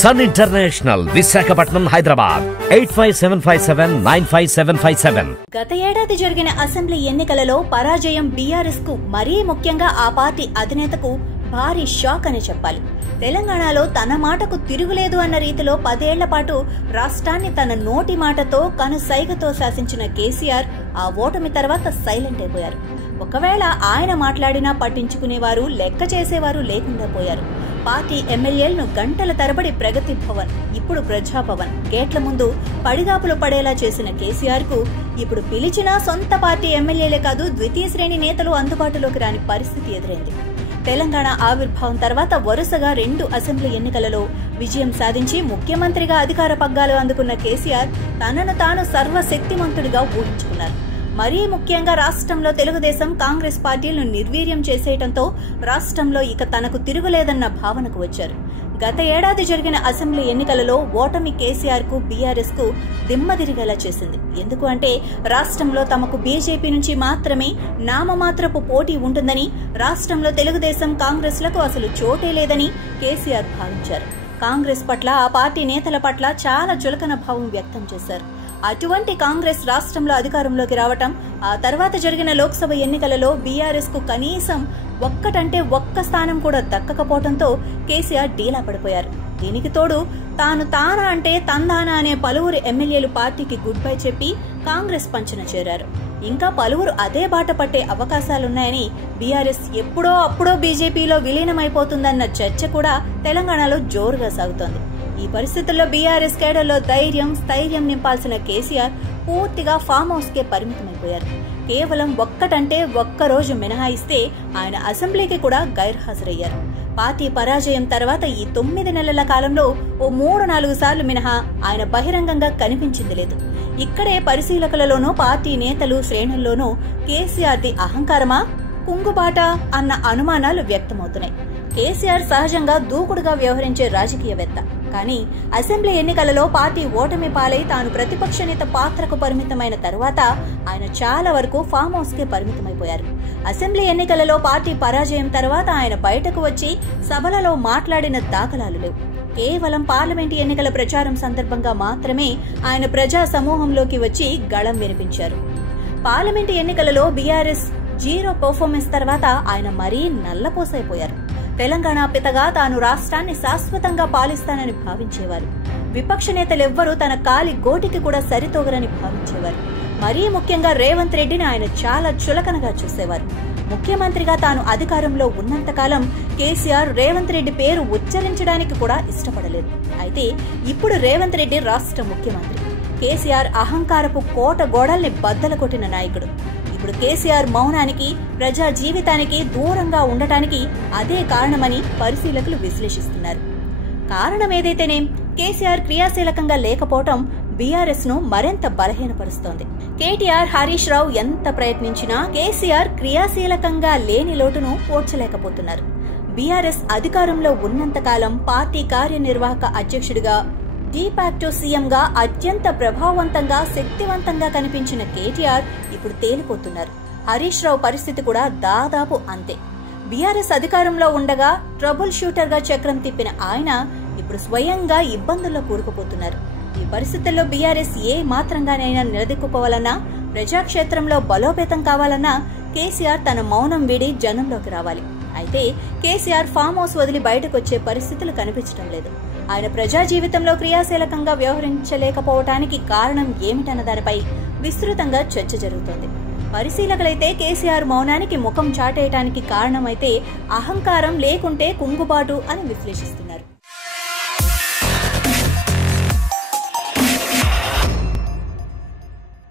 Sun international, Visakhapatnam, Hyderabad 8575795757. గత ఏడాది జరిగిన అసెంబ్లీ ఎన్నికలలో పరాజయం బీఆర్ఎస్ కు, మరీ ముఖ్యంగా ఆ పార్టీ అధినేతకు భారీ షాక్ అని చెప్పాలి. తెలంగాణలో తన మాటకు తిరుగులేదు అన్న రీతిలో 10 ఏళ్ల పాటు రాష్ట్రాన్ని తన నోటి మాటతో కనుసైగతో శాసించిన కేసీఆర్ ఆ ఓటమి తర్వాత సైలెంట్ అయిపోయారు. ఒకవేళ ఆయన మాట్లాడినా పట్టించుకునేవారు, లెక్క చేసేవారు లేకుండా పోయారు. పార్టీ ఎమ్మెల్యేలను గంటల తరబడి ప్రగతి భవన్, ఇప్పుడు ప్రజాభవన్ గేట్ల ముందు పడిగాపులు పడేలా చేసిన కేసీఆర్ కు ఇప్పుడు పిలిచినా సొంత పార్టీ ఎమ్మెల్యేలే కాదు, ద్వితీయ శ్రేణి నేతలు అందుబాటులోకి రాని పరిస్థితి ఎదురైంది. తెలంగాణ ఆవిర్భావం తర్వాత వరుసగా 2 అసెంబ్లీ ఎన్నికలలో విజయం సాధించి ముఖ్యమంత్రిగా అధికార పగ్గాలు అందుకున్న కేసీఆర్ తనను తాను సర్వశక్తిమంతుడిగా ఊహించుకున్నారు. మరీ ముఖ్యంగా రాష్ట్రంలో తెలుగుదేశం, కాంగ్రెస్ పార్టీలను నిర్వీర్యం చేసేయడంతో రాష్ట్రంలో ఇక తనకు తిరుగులేదన్న భావనకు వచ్చారు. గత ఏడాది జరిగిన అసెంబ్లీ ఎన్నికలలో ఓటమి కేసీఆర్ కు, బీఆర్ఎస్ కు దిమ్మదిరిగేలా చేసింది. ఎందుకు అంటే రాష్ట్రంలో తమకు బీజేపీ నుంచి మాత్రమే నామమాత్రపు పోటీ ఉంటుందని, రాష్ట్రంలో తెలుగుదేశం, కాంగ్రెస్ లకు అసలు చోటే లేదని కేసీఆర్ భావించారు. కాంగ్రెస్ పట్ల, ఆ పార్టీ నేతల పట్ల చాలా చులకన భావం వ్యక్తం చేశారు. అటువంటి కాంగ్రెస్ రాష్ట్రంలో అధికారంలోకి రావటం, ఆ తర్వాత జరిగిన లోక్సభ ఎన్నికలలో బీఆర్ఎస్ కు కనీసం ఒక్కటంటే ఒక్క స్థానం కూడా దక్కకపోవడంతో కేసీఆర్ డీలా పడిపోయారు. దీనికి తోడు తాను తానా అంటే తందానా అనే పలువురు ఎమ్మెల్యేలు పార్టీకి గుడ్ బై చెప్పి కాంగ్రెస్ పంచన చేరారు. ఇంకా పలువురు అదే బాట పట్టే అవకాశాలున్నాయని, బీఆర్ఎస్ ఎప్పుడో అప్పుడో బీజేపీలో విలీనమైపోతుందన్న చర్చ కూడా తెలంగాణలో జోరుగా సాగుతోంది. ఈ పరిస్థితుల్లో బీఆర్ఎస్ కేడర్లో స్థైర్యం నింపాల్సిన కేసీఆర్ పూర్తిగా ఫామ్ హౌస్ కే పరిమితమైపోయారు. కేవలం ఒక్కటంటే ఒక్క రోజు మినహాయిస్తే ఆయన అసెంబ్లీకి కూడా గైర్హాజరయ్యారు. పార్టీ పరాజయం తర్వాత ఈ 9 నెలల కాలంలో ఓ 3-4 సార్లు మినహా ఆయన బహిరంగంగా కనిపించింది లేదు. ఇక్కడే పరిశీలకులలోనూ, పార్టీ నేతలు శ్రేణుల్లోనూ కేసీఆర్ది అహంకారమా, కుంగుబాట అన్న అనుమానాలు వ్యక్తమవుతున్నాయి. కేసీఆర్ సహజంగా దూకుడుగా వ్యవహరించే రాజకీయవేత్త. కానీ అసెంబ్లీ ఎన్నికలలో పార్టీ ఓటమి పాలై తాను ప్రతిపక్ష నేత పాత్రకు పరిమితమైన తరువాత ఆయన చాలా వరకు ఫామ్ హౌస్ కే పరిమితమైపోయారు. అసెంబ్లీ ఎన్నికలలో పార్టీ పరాజయం తర్వాత ఆయన బయటకు వచ్చి సభలలో మాట్లాడిన దాఖలాలు లేవు. కేవలం పార్లమెంటు ఎన్నికల ప్రచారం సందర్భంగా మాత్రమే ఆయన ప్రజా సమూహంలోకి వచ్చి గళం వినిపించారు. పార్లమెంటు ఎన్నికలలో బీఆర్ఎస్ 0 పర్ఫార్మెన్స్ తర్వాత ఆయన మరీ నల్లపోసైపోయారు. తెలంగాణ పితగా తాను రాష్ట్రాన్ని శాశ్వతంగా పాలిస్తానని భావించేవారు. విపక్ష నేతలెవ్వరూ తన కాలి గోటికి కూడా సరితోగరని భావించేవారు. మరీ ముఖ్యంగా రేవంత్ రెడ్డిని ఆయన చాలా చులకనగా చూసేవారు. ముఖ్యమంత్రిగా తాను అధికారంలో ఉన్నంతకాలం కేసీఆర్ రేవంత్ రెడ్డి పేరు ఉచ్చరించడానికి కూడా ఇష్టపడలేదు. అయితే ఇప్పుడు రేవంత్ రెడ్డి రాష్ట్ర ముఖ్యమంత్రి. కేసీఆర్ అహంకారపు కోట గోడల్ని బద్దలు కొట్టిన నాయకుడు. ఇప్పుడు కేసీఆర్ మౌనానికి, ప్రజా జీవితానికి దూరంగా ఉండటానికి అదే కారణమని పరిశీలకులు విశ్లేషిస్తున్నారు. కారణం ఏదైతేనేం, కేసీఆర్ క్రియాశీలకంగా లేకపోవటం బీఆర్ఎస్ ను మరింత బలహీనపరుస్తోంది. కేటీఆర్, హరీష్ రావు ఎంత ప్రయత్నించినా కేసీఆర్ క్రియాశీలకంగా లేని లోటును పోడ్చలేకపోతున్నారు. బీఆర్ఎస్ అధికారంలో ఉన్నంతకాలం పార్టీ కార్యనిర్వాహక అధ్యక్షుడిగా, డీఫాక్టో సీఎంగా అత్యంత ప్రభావవంతంగా, శక్తివంతంగా కనిపించిన కేటీఆర్ ఇప్పుడు తేలిపోతున్నారు. హరీష్ రావు పరిస్థితి కూడా దాదాపు అంతే. బీఆర్ఎస్ అధికారంలో ఉండగా ట్రబుల్ షూటర్ గా చక్రం తిప్పిన ఆయన ఇప్పుడు స్వయంగా ఇబ్బందుల్లో కూరుకుపోతున్నారు. ఈ పరిస్థితుల్లో బీఆర్ఎస్ ఏ మాత్రంగానైనా నిలదొక్కుకోవాలన్నా, ప్రజాక్షేత్రంలో బలోపేతం కావాలన్నా కేసీఆర్ తన మౌనం వీడి జనంలోకి రావాలి. అయితే కేసీఆర్ ఫామ్ హౌస్ వదిలి బయటకు వచ్చే పరిస్థితులు కనిపించడం లేదు. ఆయన ప్రజా జీవితంలో క్రియాశీలకంగా వ్యవహరించలేకపోవటానికి కారణం ఏమిటన్న దానిపై విస్తృతంగా చర్చ జరుగుతోంది. పరిశీలకులైతే కేసీఆర్ మౌనానికి ముఖం చాటేయటానికి కారణమైతే అహంకారం, లేకుంటే కుంగుబాటు అని విశ్లేషిస్తున్నారు.